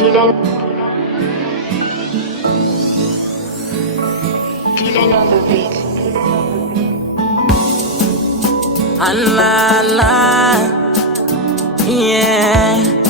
Dylan on the beat. La la, yeah.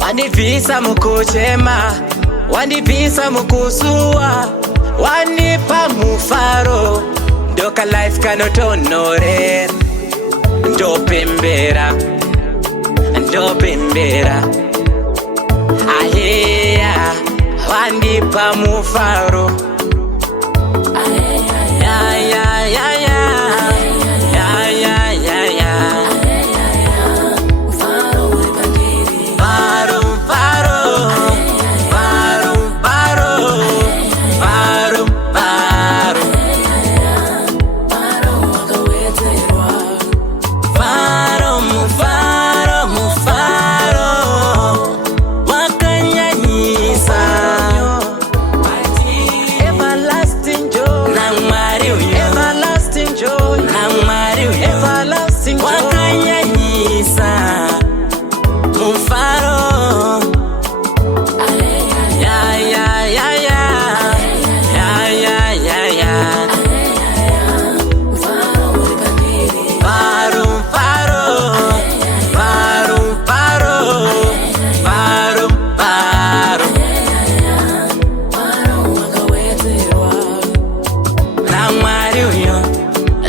Wanivisa mukuchema, wanivisa mukusua, wanipa mufaro, ndoka life kanotonore, ndopembera, ndopembera. Aheya, wanipa mufaro.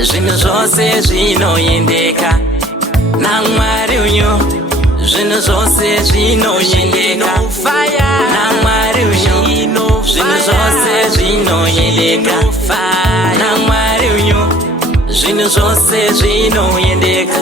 Zvinhu zvose zvinoendeka naMwari uyo, zvinhu zvose zvinoendeka naMwari uyo, zvinhu zvose zvinoendeka naMwari uyo, zvinhu zvose zvinoendeka.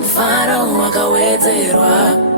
Mfaro wakawedzerwa.